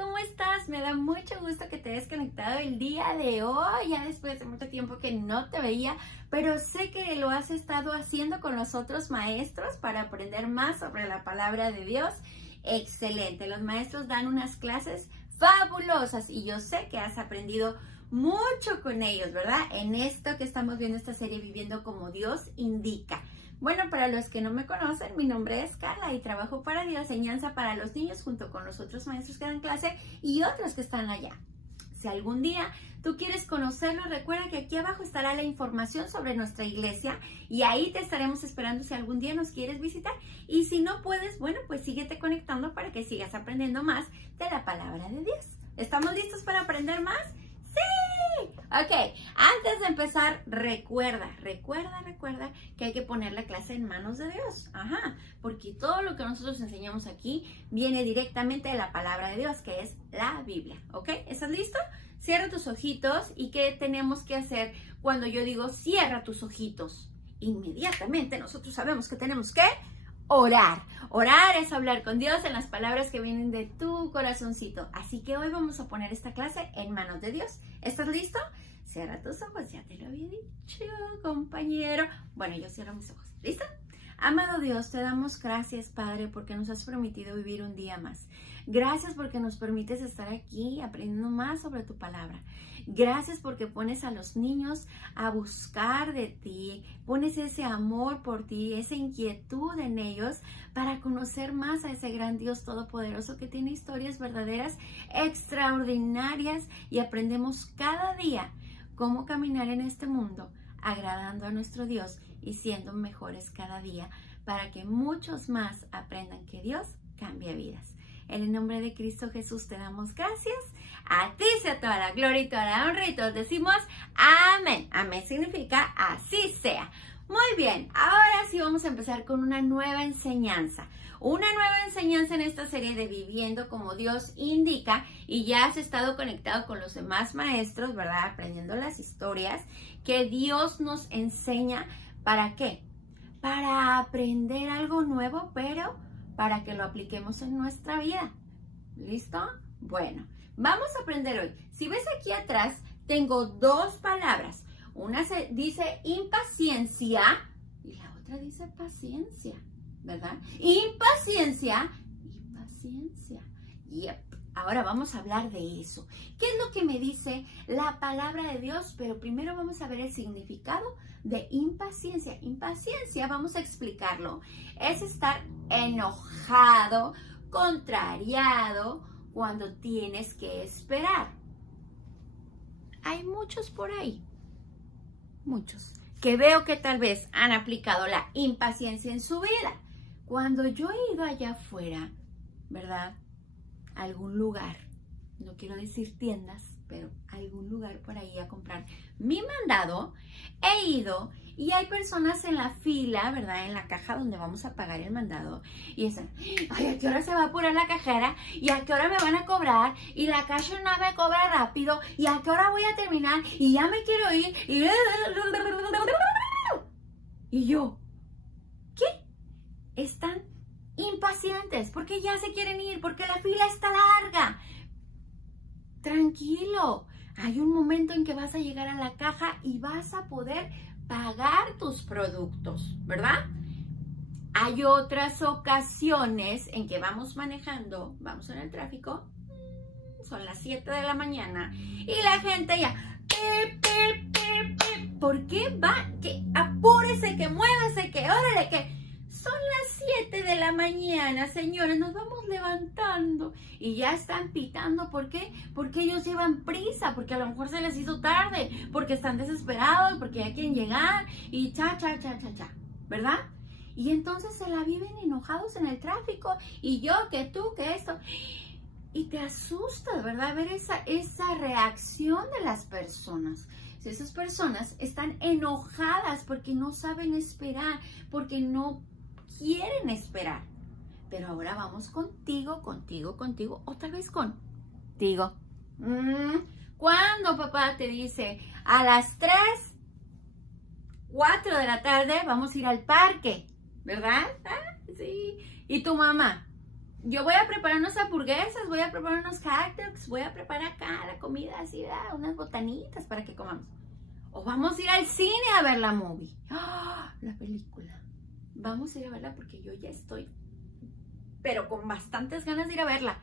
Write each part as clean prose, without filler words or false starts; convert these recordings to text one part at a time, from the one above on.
¿cómo estás? Me da mucho gusto que te hayas conectado el día de hoy, ya después de mucho tiempo que no te veía, pero sé que lo has estado haciendo con los otros maestros para aprender más sobre la palabra de Dios. Excelente, los maestros dan unas clases fabulosas y yo sé que has aprendido mucho con ellos, ¿verdad? En esto que estamos viendo esta serie Viviendo como Dios indica. Bueno, para los que no me conocen, mi nombre es Carla y trabajo para Dios, enseñanza para los niños junto con los otros maestros que dan clase y otros que están allá. Si algún día tú quieres conocerlo, recuerda que aquí abajo estará la información sobre nuestra iglesia y ahí te estaremos esperando si algún día nos quieres visitar. Y si no puedes, bueno, pues síguete conectando para que sigas aprendiendo más de la palabra de Dios. ¿Estamos listos para aprender más? ¡Sí! Ok, antes de empezar, recuerda que hay que poner la clase en manos de Dios. Ajá, porque todo lo que nosotros enseñamos aquí viene directamente de la palabra de Dios, que es la Biblia. ¿Ok? ¿Estás listo? Cierra tus ojitos. ¿Y qué tenemos que hacer cuando yo digo cierra tus ojitos? Inmediatamente nosotros sabemos que tenemos que orar. Orar es hablar con Dios en las palabras que vienen de tu corazoncito. Así que hoy vamos a poner esta clase en manos de Dios. ¿Estás listo? Cierra tus ojos, ya te lo había dicho, compañero. Bueno, yo cierro mis ojos. ¿Listo? Amado Dios, te damos gracias, Padre, porque nos has permitido vivir un día más. Gracias porque nos permites estar aquí aprendiendo más sobre tu palabra. Gracias porque pones a los niños a buscar de ti, pones ese amor por ti, esa inquietud en ellos para conocer más a ese gran Dios todopoderoso que tiene historias verdaderas, extraordinarias y aprendemos cada día cómo caminar en este mundo agradando a nuestro Dios y siendo mejores cada día para que muchos más aprendan que Dios cambia vidas. En el nombre de Cristo Jesús te damos gracias. A ti sea toda la gloria y toda la honra y todos decimos amén. Amén significa así sea. Muy bien, ahora sí vamos a empezar con una nueva enseñanza. Una nueva enseñanza en esta serie de Viviendo como Dios indica, y ya has estado conectado con los demás maestros, ¿verdad? Aprendiendo las historias que Dios nos enseña. ¿Para qué? Para aprender algo nuevo, pero para que lo apliquemos en nuestra vida. ¿Listo? Bueno, vamos a aprender hoy. Si ves aquí atrás, tengo dos palabras. Una dice impaciencia y la otra dice paciencia, ¿verdad? Impaciencia y paciencia. Yep. Ahora vamos a hablar de eso. ¿Qué es lo que me dice la palabra de Dios? Pero primero vamos a ver el significado de impaciencia. Impaciencia, vamos a explicarlo. Es estar enojado, contrariado, cuando tienes que esperar. Hay muchos por ahí. Muchos, que veo que tal vez han aplicado la impaciencia en su vida. Cuando yo he ido allá afuera, ¿verdad? A algún lugar, no quiero decir tiendas, pero algún lugar por ahí a comprar mi mandado, he ido y hay personas en la fila, ¿verdad? En la caja donde vamos a pagar el mandado y dicen, ay, ¿a qué hora se va a apurar la cajera? ¿Y a qué hora me van a cobrar? Y la caja no me cobra rápido. ¿Y a qué hora voy a terminar? Y ya me quiero ir. Y yo, ¿qué? Están impacientes porque ya se quieren ir, porque la fila está larga. Tranquilo, hay un momento en que vas a llegar a la caja y vas a poder pagar tus productos, ¿verdad? Hay otras ocasiones en que vamos manejando, vamos en el tráfico, son las 7 de la mañana y la gente ya, ¿por qué va? Que apúrese, que muévase, que órale, que son las 7 de la mañana, señores, nos vamos levantando y ya están pitando. ¿Por qué? Porque ellos llevan prisa, porque a lo mejor se les hizo tarde, porque están desesperados, porque ya quieren llegar y cha, ¿verdad? Y entonces se la viven enojados en el tráfico y yo, que tú, que esto. Y te asusta, ¿verdad? Ver esa reacción de las personas. Si esas personas están enojadas porque no saben esperar, porque no quieren esperar. Pero ahora vamos contigo, o tal vez contigo. Cuando papá te dice a las 3, 4 de la tarde vamos a ir al parque, ¿verdad? Ah, sí. Y tu mamá, yo voy a preparar unas hamburguesas, voy a preparar unos hot dogs, voy a preparar acá la comida así, ¿verdad? Unas botanitas para que comamos. O vamos a ir al cine a ver la movie. ¡Ah! La película. Vamos a ir a verla porque yo ya estoy, pero con bastantes ganas de ir a verla.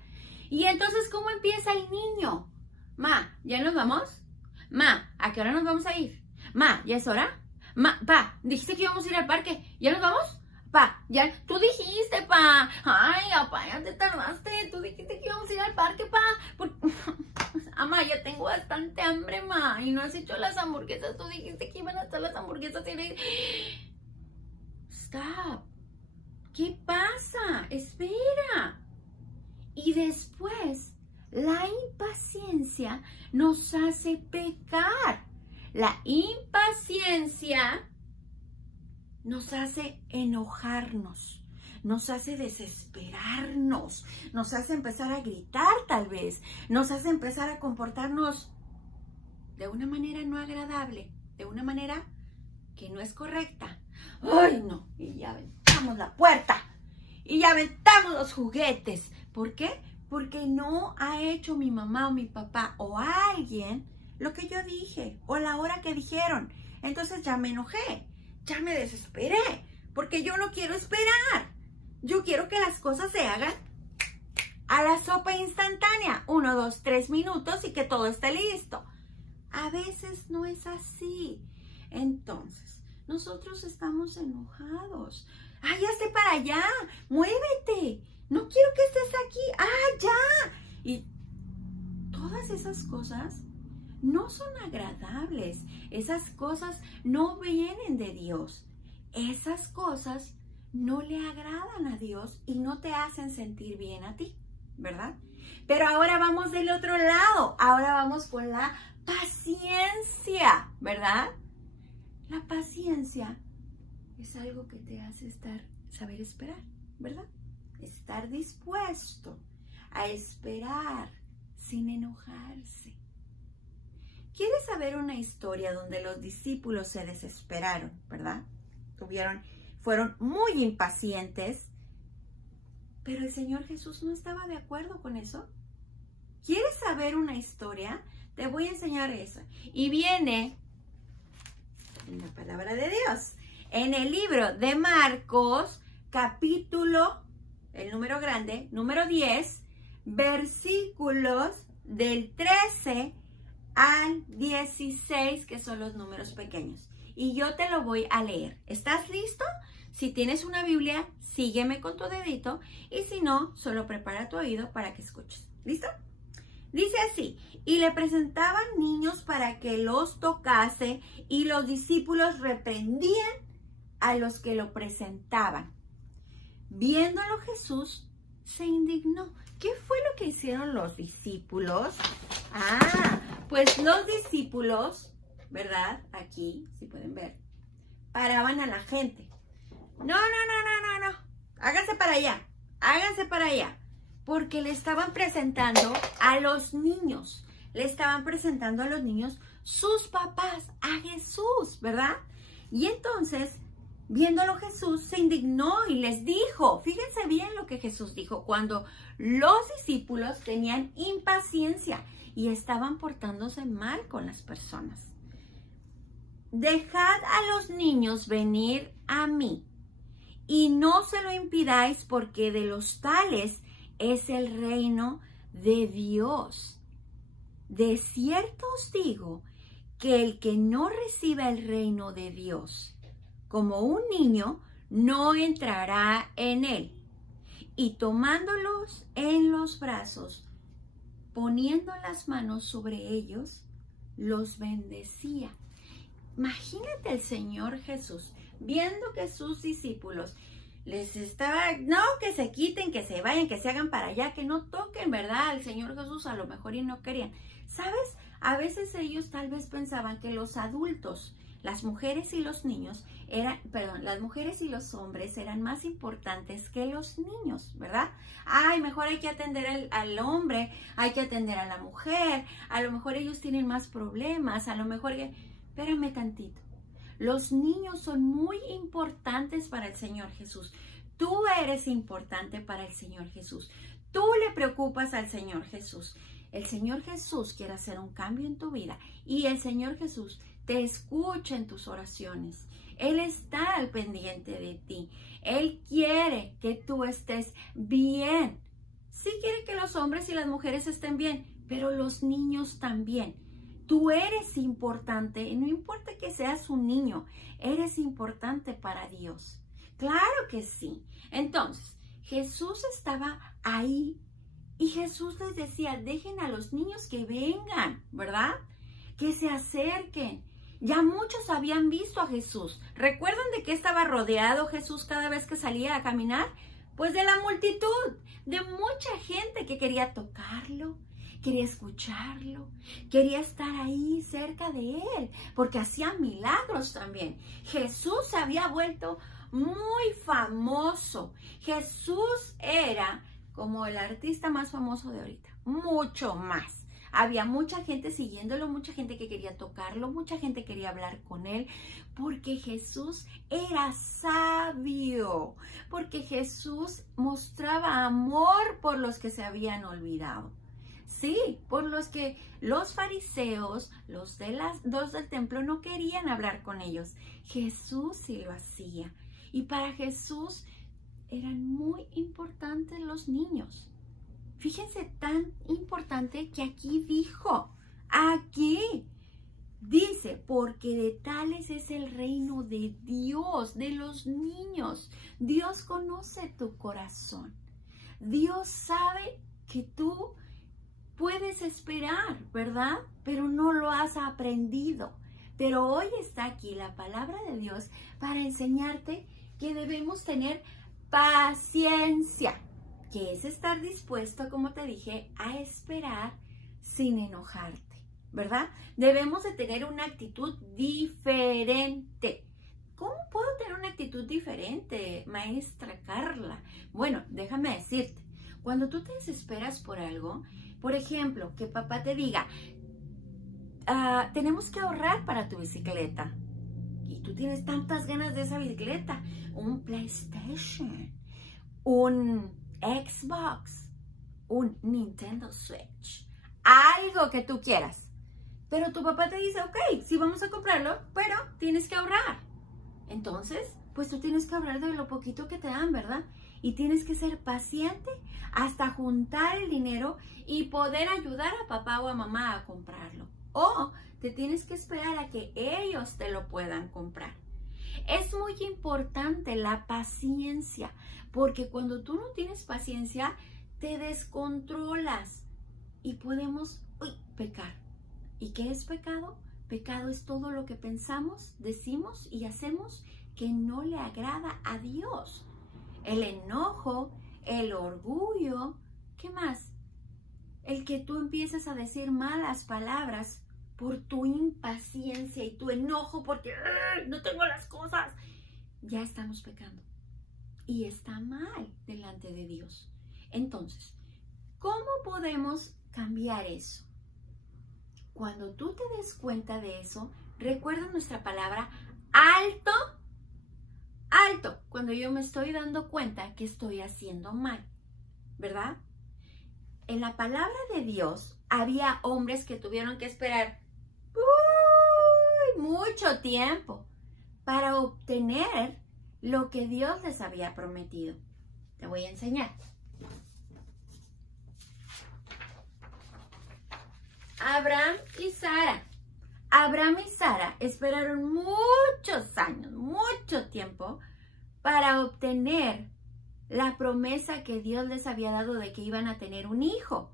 Y entonces, ¿cómo empieza el niño? Ma, ¿ya nos vamos? Ma, ¿a qué hora nos vamos a ir? Ma, ¿ya es hora? Ma, pa, dijiste que íbamos a ir al parque. ¿Ya nos vamos? Pa, ya, tú dijiste, pa. Ay, papá, ya te tardaste. Tú dijiste que íbamos a ir al parque, pa. Ama, ya tengo bastante hambre, ma. Y no has hecho las hamburguesas. Tú dijiste que iban a estar las hamburguesas. Stop. ¿Qué pasa? Espera. Y después, la impaciencia nos hace pecar. La impaciencia nos hace enojarnos, nos hace desesperarnos, nos hace empezar a gritar tal vez, nos hace empezar a comportarnos de una manera no agradable, de una manera que no es correcta. ¡Ay, no! Y ya aventamos la puerta y ya aventamos los juguetes. ¿Por qué? Porque no ha hecho mi mamá o mi papá o alguien lo que yo dije o la hora que dijeron. Entonces ya me enojé, ya me desesperé, porque yo no quiero esperar. Yo quiero que las cosas se hagan a la sopa instantánea. 1, 2, 3 minutos y que todo esté listo. A veces no es así. Entonces, nosotros estamos enojados. ¡Ay, hazte para allá! ¡Muévete! No quiero que estés aquí. ¡Ah, ya! Y todas esas cosas no son agradables. Esas cosas no vienen de Dios. Esas cosas no le agradan a Dios y no te hacen sentir bien a ti, ¿verdad? Pero ahora vamos del otro lado. Ahora vamos con la paciencia, ¿verdad? La paciencia es algo que te hace saber esperar, ¿verdad? Estar dispuesto a esperar sin enojarse. ¿Quieres saber una historia donde los discípulos se desesperaron, verdad? Fueron muy impacientes, pero el Señor Jesús no estaba de acuerdo con eso. ¿Quieres saber una historia? Te voy a enseñar esa. Y viene en la palabra de Dios, en el libro de Marcos, capítulo, el número grande, número 10, versículos del 13 al 16, que son los números pequeños. Y yo te lo voy a leer. ¿Estás listo? Si tienes una Biblia, sígueme con tu dedito. Y si no, solo prepara tu oído para que escuches. ¿Listo? Dice así: y le presentaban niños para que los tocase, y los discípulos reprendían a los que lo presentaban. Viéndolo Jesús se indignó. ¿Qué fue lo que hicieron los discípulos? Pues los discípulos, ¿verdad? Aquí, si pueden ver, paraban a la gente. No. Háganse para allá. Porque le estaban presentando a los niños. Sus papás a Jesús, ¿verdad? Y entonces, viéndolo Jesús, se indignó y les dijo, fíjense bien lo que Jesús dijo, cuando los discípulos tenían impaciencia y estaban portándose mal con las personas. Dejad a los niños venir a mí y no se lo impidáis, porque de los tales es el reino de Dios. De cierto os digo que el que no reciba el reino de Dios como un niño, no entrará en él. Y tomándolos en los brazos, poniendo las manos sobre ellos, los bendecía. Imagínate el Señor Jesús, viendo que sus discípulos les estaba, no, que se quiten, que se vayan, que se hagan para allá, que no toquen, ¿verdad? Al Señor Jesús a lo mejor y no querían. ¿Sabes? A veces ellos tal vez pensaban que los adultos, las mujeres y los niños las mujeres y los hombres eran más importantes que los niños, ¿verdad? Ay, mejor hay que atender al hombre, hay que atender a la mujer, a lo mejor ellos tienen más problemas, a lo mejor espérame tantito. Los niños son muy importantes para el Señor Jesús. Tú eres importante para el Señor Jesús. Tú le preocupas al Señor Jesús. El Señor Jesús quiere hacer un cambio en tu vida y el Señor Jesús te escucha en tus oraciones. Él está al pendiente de ti. Él quiere que tú estés bien. Sí quiere que los hombres y las mujeres estén bien, pero los niños también. Tú eres importante, no importa que seas un niño, eres importante para Dios. Claro que sí. Entonces, Jesús estaba ahí y Jesús les decía, dejen a los niños que vengan, ¿verdad? Que se acerquen. Ya muchos habían visto a Jesús. ¿Recuerdan de qué estaba rodeado Jesús cada vez que salía a caminar? Pues de la multitud, de mucha gente que quería tocarlo, quería escucharlo, quería estar ahí cerca de él, porque hacía milagros también. Jesús se había vuelto muy famoso. Jesús era como el artista más famoso de ahorita, mucho más. Había mucha gente siguiéndolo, mucha gente que quería tocarlo, mucha gente quería hablar con él, porque Jesús era sabio, porque Jesús mostraba amor por los que se habían olvidado. Sí, por los que los fariseos, los del templo no querían hablar con ellos. Jesús sí lo hacía. Y para Jesús eran muy importantes los niños. Fíjense, tan importante que aquí dice, porque de tales es el reino de Dios, de los niños. Dios conoce tu corazón. Dios sabe que tú puedes esperar, ¿verdad? Pero no lo has aprendido. Pero hoy está aquí la palabra de Dios para enseñarte que debemos tener paciencia, que es estar dispuesto, como te dije, a esperar sin enojarte, ¿verdad? Debemos de tener una actitud diferente. ¿Cómo puedo tener una actitud diferente, maestra Carla? Bueno, déjame decirte, cuando tú te desesperas por algo, por ejemplo, que papá te diga, tenemos que ahorrar para tu bicicleta, y tú tienes tantas ganas de esa bicicleta, un PlayStation, un Xbox, un Nintendo Switch, algo que tú quieras. Pero tu papá te dice, ok, sí vamos a comprarlo, pero tienes que ahorrar. Entonces, pues tú tienes que ahorrar de lo poquito que te dan, ¿verdad? Y tienes que ser paciente hasta juntar el dinero y poder ayudar a papá o a mamá a comprarlo. O te tienes que esperar a que ellos te lo puedan comprar. Es muy importante la paciencia, porque cuando tú no tienes paciencia, te descontrolas y podemos pecar. ¿Y qué es pecado? Pecado es todo lo que pensamos, decimos y hacemos que no le agrada a Dios. El enojo, el orgullo, ¿qué más? El que tú empieces a decir malas palabras por tu impaciencia y tu enojo porque no tengo las cosas. Ya estamos pecando. Y está mal delante de Dios. Entonces, ¿cómo podemos cambiar eso? Cuando tú te des cuenta de eso, recuerda nuestra palabra alto, alto, cuando yo me estoy dando cuenta que estoy haciendo mal, ¿verdad? En la palabra de Dios había hombres que tuvieron que esperar mucho tiempo para obtener lo que Dios les había prometido. Te voy a enseñar. Abraham y Sara. Abraham y Sara esperaron muchos años, mucho tiempo para obtener la promesa que Dios les había dado de que iban a tener un hijo.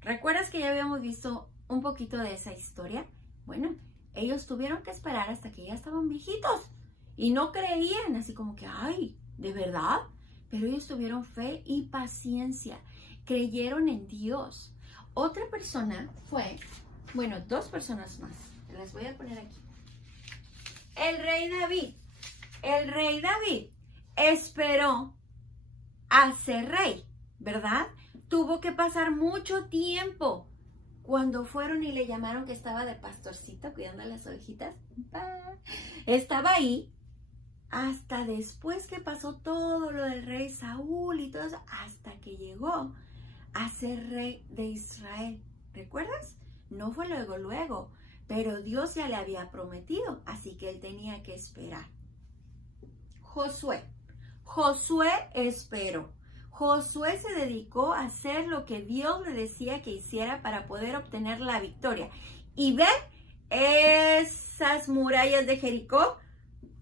¿Recuerdas que ya habíamos visto un poquito de esa historia? Bueno, ellos tuvieron que esperar hasta que ya estaban viejitos y no creían, así como que, ay, ¿de verdad? Pero ellos tuvieron fe y paciencia, creyeron en Dios. Otra persona fue, bueno, dos personas más, las voy a poner aquí. El rey David. El rey David esperó a ser rey, ¿verdad? Tuvo que pasar mucho tiempo. Cuando fueron y le llamaron que estaba de pastorcito cuidando a las ovejitas, estaba ahí hasta después que pasó todo lo del rey Saúl y todo eso, hasta que llegó a ser rey de Israel. ¿Recuerdas? No fue luego, pero Dios ya le había prometido, así que él tenía que esperar. Josué esperó. Josué se dedicó a hacer lo que Dios le decía que hiciera para poder obtener la victoria. Y ve esas murallas de Jericó,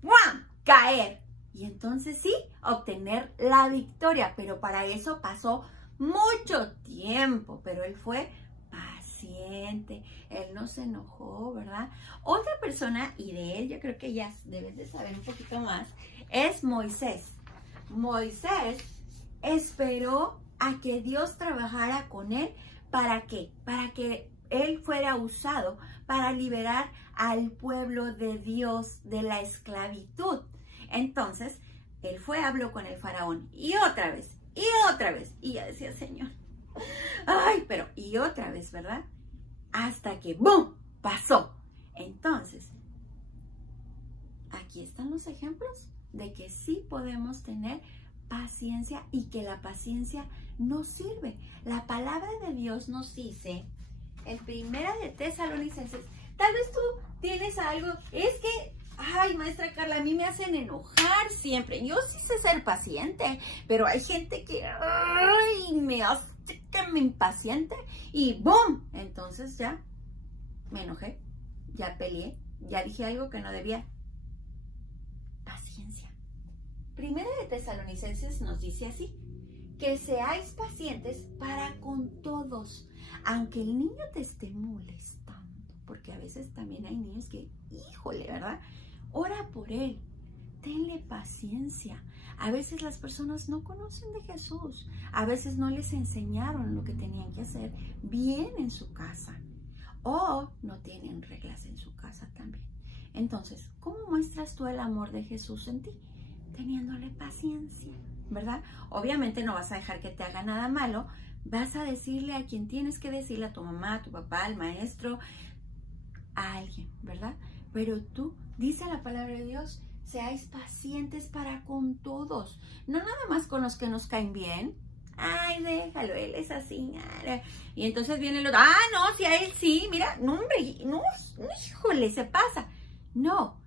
¡guam!, caer. Y entonces sí, obtener la victoria. Pero para eso pasó mucho tiempo. Pero él fue paciente. Él no se enojó, ¿verdad? Otra persona, y de él yo creo que ya debes de saber un poquito más, es Moisés. Moisés esperó a que Dios trabajara con él. ¿Para qué? Para que él fuera usado para liberar al pueblo de Dios de la esclavitud. Entonces, él habló con el faraón y otra vez, y ya decía, Señor, ay, pero y otra vez, ¿verdad? Hasta que ¡bum!, pasó. Entonces, aquí están los ejemplos de que sí podemos tener paciencia y que la paciencia nos sirve. La palabra de Dios nos dice en 1 de Tesalonicenses, tal vez tú tienes algo, es que, ay, maestra Carla, a mí me hacen enojar siempre. Yo sí sé ser paciente, pero hay gente que, ay, me hace que me impaciente y ¡boom! Entonces ya me enojé, ya peleé, ya dije algo que no debía. Paciencia. 1 de Tesalonicenses nos dice así, que seáis pacientes para con todos, aunque el niño te esté molestando, porque a veces también hay niños que, híjole, ¿verdad? Ora por él, tenle paciencia. A veces las personas no conocen de Jesús, a veces no les enseñaron lo que tenían que hacer bien en su casa, o no tienen reglas en su casa también. Entonces, ¿cómo muestras tú el amor de Jesús en ti? Teniéndole paciencia, ¿verdad? Obviamente no vas a dejar que te haga nada malo, vas a decirle a quien tienes que decirle, a tu mamá, a tu papá, al maestro, a alguien, ¿verdad? Pero tú, dice la palabra de Dios, seáis pacientes para con todos, no nada más con los que nos caen bien. Ay, déjalo, él es así. Y entonces viene el otro, no, si a él sí, mira, no, hombre, no, híjole, se pasa. No,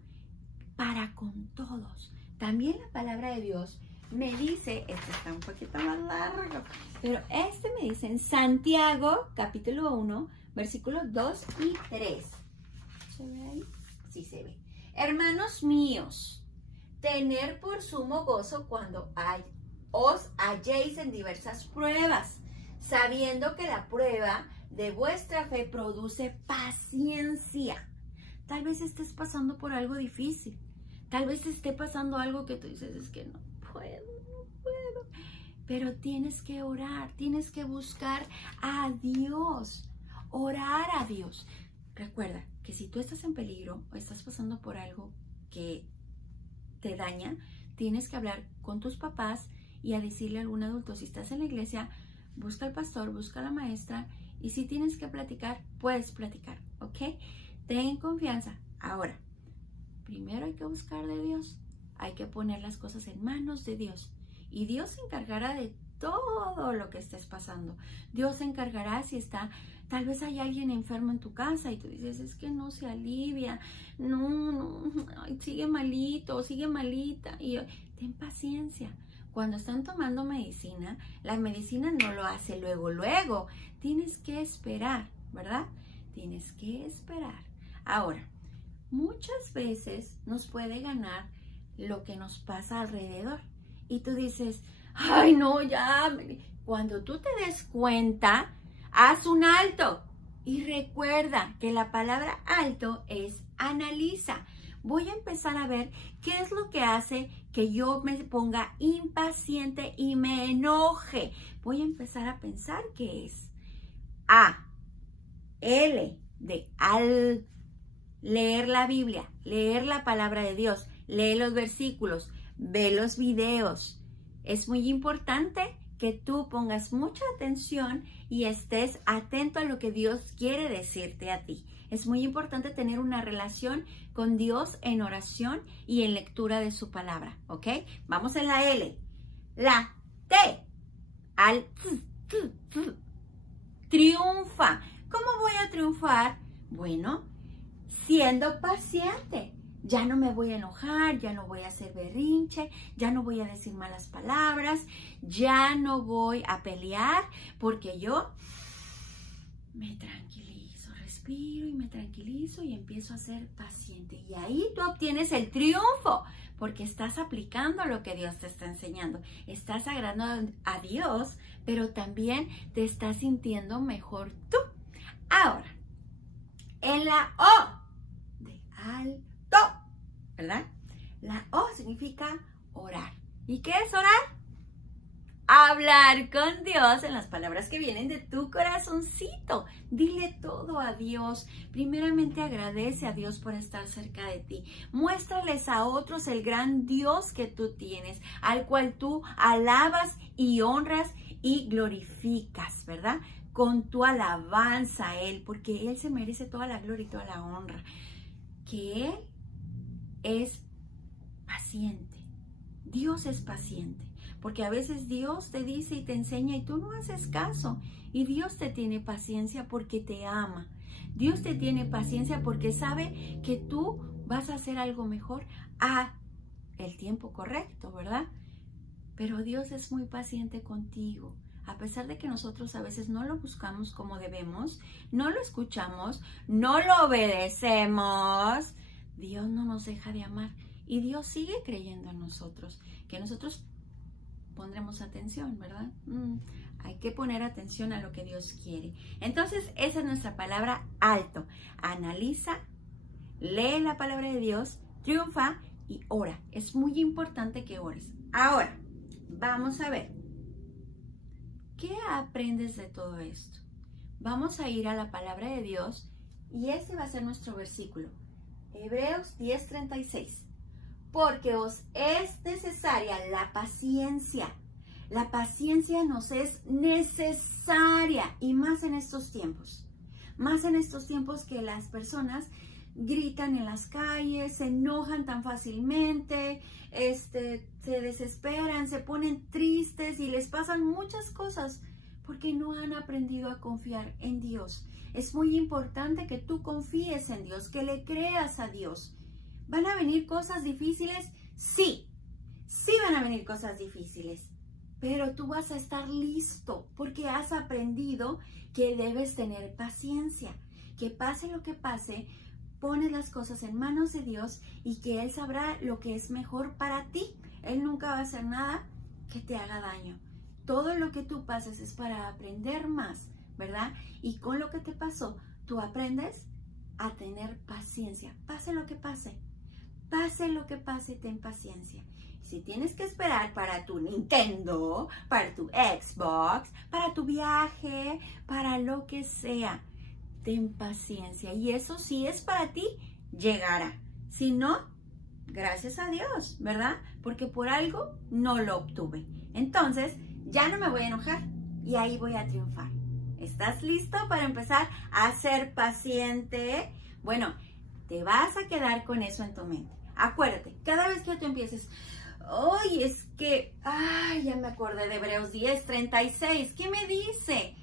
para con todos. También la palabra de Dios me dice, este está un poquito más largo, pero me dice en Santiago, capítulo 1, versículos 2 y 3. ¿Se ve ahí? Sí se ve. Hermanos míos, tener por sumo gozo cuando os halléis en diversas pruebas, sabiendo que la prueba de vuestra fe produce paciencia. Tal vez estés pasando por algo difícil. Tal vez esté pasando algo que tú dices, es que no puedo. Pero tienes que orar, tienes que buscar a Dios, orar a Dios. Recuerda que si tú estás en peligro o estás pasando por algo que te daña, tienes que hablar con tus papás y a decirle a algún adulto. Si estás en la iglesia, busca al pastor, busca a la maestra, y si tienes que platicar, puedes platicar, ¿ok? Ten confianza. Ahora, primero hay que buscar de Dios, hay que poner las cosas en manos de Dios y Dios se encargará de todo lo que estés pasando. Dios se encargará si tal vez hay alguien enfermo en tu casa y tú dices, es que no se alivia, no, ay, sigue malito, sigue malita, y ten paciencia. Cuando están tomando medicina, la medicina no lo hace luego, tienes que esperar, ¿verdad? Tienes que esperar. Ahora, muchas veces nos puede ganar lo que nos pasa alrededor. Y tú dices, ay no, ya. Cuando tú te des cuenta, haz un alto. Y recuerda que la palabra alto es analiza. Voy a empezar a ver qué es lo que hace que yo me ponga impaciente y me enoje. Voy a empezar a pensar qué es. L de al. Leer la Biblia, leer la palabra de Dios, lee los versículos, ve los videos. Es muy importante que tú pongas mucha atención y estés atento a lo que Dios quiere decirte a ti. Es muy importante tener una relación con Dios en oración y en lectura de su palabra, ¿ok? Vamos en la L. La T. Al triunfa. ¿Cómo voy a triunfar? Bueno, siendo paciente. Ya no me voy a enojar, ya no voy a hacer berrinche, ya no voy a decir malas palabras, ya no voy a pelear, porque yo me tranquilizo, respiro y me tranquilizo y empiezo a ser paciente. Y ahí tú obtienes el triunfo, porque estás aplicando lo que Dios te está enseñando. Estás agradando a Dios, pero también te estás sintiendo mejor tú. Ahora, en la O de alto, ¿verdad? La O significa orar. ¿Y qué es orar? Hablar con Dios en las palabras que vienen de tu corazoncito. Dile todo a Dios. Primeramente agradece a Dios por estar cerca de ti. Muéstrales a otros el gran Dios que tú tienes, al cual tú alabas y honras y glorificas, ¿verdad? Con tu alabanza a Él, porque Él se merece toda la gloria y toda la honra. Que Él es paciente. Dios es paciente, porque a veces Dios te dice y te enseña y tú no haces caso. Y Dios te tiene paciencia porque te ama. Dios te tiene paciencia porque sabe que tú vas a hacer algo mejor a el tiempo correcto, ¿verdad? Pero Dios es muy paciente contigo. A pesar de que nosotros a veces no lo buscamos como debemos, no lo escuchamos, no lo obedecemos, Dios no nos deja de amar y Dios sigue creyendo en nosotros, que nosotros pondremos atención, ¿verdad? Hay que poner atención a lo que Dios quiere. Entonces, esa es nuestra palabra alto. Analiza, lee la palabra de Dios, triunfa y ora. Es muy importante que ores. Ahora, vamos a ver, ¿qué aprendes de todo esto? Vamos a ir a la palabra de Dios y ese va a ser nuestro versículo. Hebreos 10:36. Porque os es necesaria la paciencia. La paciencia nos es necesaria y más en estos tiempos. Más en estos tiempos que las personas gritan en las calles, se enojan tan fácilmente, se desesperan, se ponen tristes y les pasan muchas cosas porque no han aprendido a confiar en Dios. Es muy importante que tú confíes en Dios, que le creas a Dios. ¿Van a venir cosas difíciles? Sí, sí van a venir cosas difíciles, pero tú vas a estar listo porque has aprendido que debes tener paciencia, que pase lo que pase, pones las cosas en manos de Dios y que Él sabrá lo que es mejor para ti. Él nunca va a hacer nada que te haga daño. Todo lo que tú pases es para aprender más, ¿verdad? Y con lo que te pasó, tú aprendes a tener paciencia. Pase lo que pase. Pase lo que pase, ten paciencia. Si tienes que esperar para tu Nintendo, para tu Xbox, para tu viaje, para lo que sea, ten paciencia. Y eso si es para ti, llegará. Si no, gracias a Dios, ¿verdad? Porque por algo no lo obtuve. Entonces, ya no me voy a enojar y ahí voy a triunfar. ¿Estás listo para empezar a ser paciente? Bueno, te vas a quedar con eso en tu mente. Acuérdate, cada vez que tú empieces, ¡ay, es que, ya me acordé de Hebreos 10:36! ¿Qué me dice?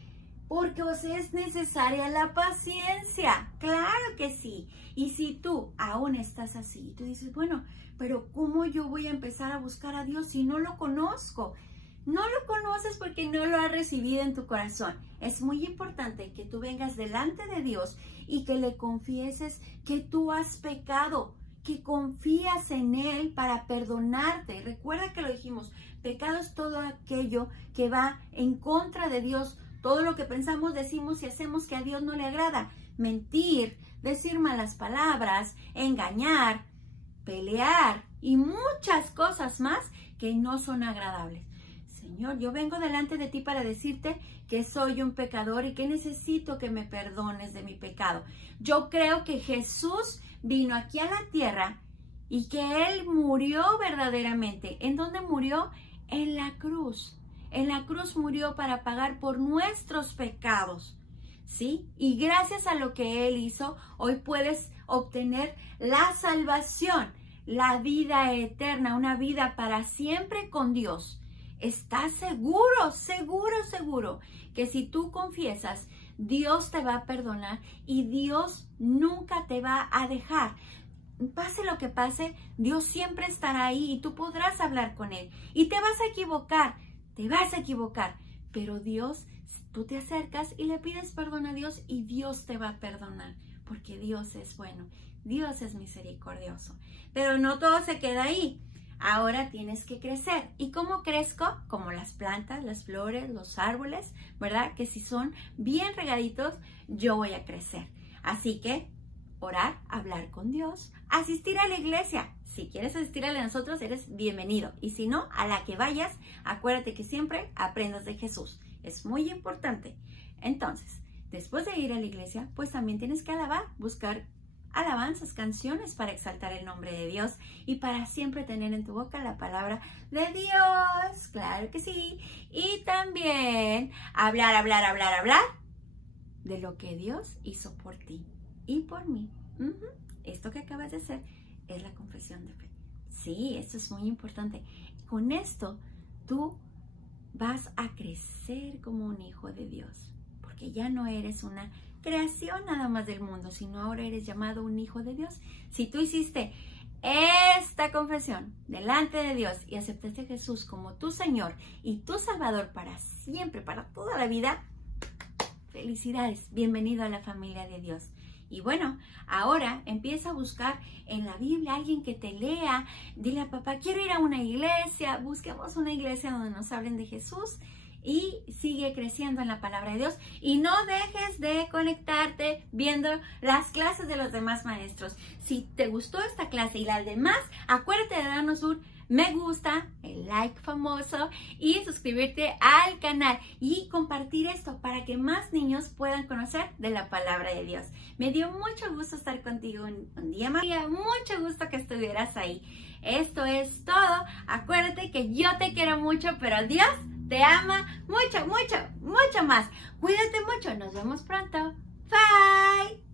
Porque os es necesaria la paciencia. Claro que sí. Y si tú aún estás así, tú dices, bueno, pero ¿cómo yo voy a empezar a buscar a Dios si no lo conozco? No lo conoces porque no lo has recibido en tu corazón. Es muy importante que tú vengas delante de Dios y que le confieses que tú has pecado, que confías en Él para perdonarte. Recuerda que lo dijimos, pecado es todo aquello que va en contra de Dios. Todo lo que pensamos, decimos y hacemos que a Dios no le agrada. Mentir, decir malas palabras, engañar, pelear y muchas cosas más que no son agradables. Señor, yo vengo delante de ti para decirte que soy un pecador y que necesito que me perdones de mi pecado. Yo creo que Jesús vino aquí a la tierra y que Él murió verdaderamente. ¿En dónde murió? En la cruz. en la cruz murió para pagar por nuestros pecados, ¿sí? Y gracias a lo que Él hizo, hoy puedes obtener la salvación, la vida eterna, una vida para siempre con Dios. ¿Estás seguro, seguro que si tú confiesas, Dios te va a perdonar y Dios nunca te va a dejar? Pase lo que pase, Dios siempre estará ahí y tú podrás hablar con Él. Y te vas a equivocar, pero Dios, tú te acercas y le pides perdón a Dios y Dios te va a perdonar, porque Dios es bueno, Dios es misericordioso. Pero no todo se queda ahí. Ahora tienes que crecer. ¿Y cómo crezco? Como las plantas, las flores, los árboles, ¿verdad? Que si son bien regaditos, yo voy a crecer. Así que orar, hablar con Dios, asistir a la iglesia. Si quieres asistir a la de nosotros, eres bienvenido. Y si no, a la que vayas, acuérdate que siempre aprendas de Jesús. Es muy importante. Entonces, después de ir a la iglesia, pues también tienes que alabar, buscar alabanzas, canciones para exaltar el nombre de Dios y para siempre tener en tu boca la palabra de Dios. Claro que sí. Y también hablar de lo que Dios hizo por ti y por mí. Esto que acabas de hacer es la confesión de fe. Sí, esto es muy importante. Con esto tú vas a crecer como un hijo de Dios, porque ya no eres una creación nada más del mundo, sino ahora eres llamado un hijo de Dios. Si tú hiciste esta confesión delante de Dios y aceptaste a Jesús como tu Señor y tu Salvador para siempre, para toda la vida, felicidades, bienvenido a la familia de Dios. Y bueno, ahora empieza a buscar en la Biblia alguien que te lea. Dile a papá, quiero ir a una iglesia. Busquemos una iglesia donde nos hablen de Jesús y sigue creciendo en la palabra de Dios. Y no dejes de conectarte viendo las clases de los demás maestros. Si te gustó esta clase y las demás, acuérdate de darnos un me gusta, el like famoso y suscribirte al canal y compartir esto para que más niños puedan conocer de la palabra de Dios. Me dio mucho gusto estar contigo un día más. Mucho gusto que estuvieras ahí. Esto es todo. Acuérdate que yo te quiero mucho, pero Dios te ama mucho, mucho, mucho más. Cuídate mucho. Nos vemos pronto. Bye.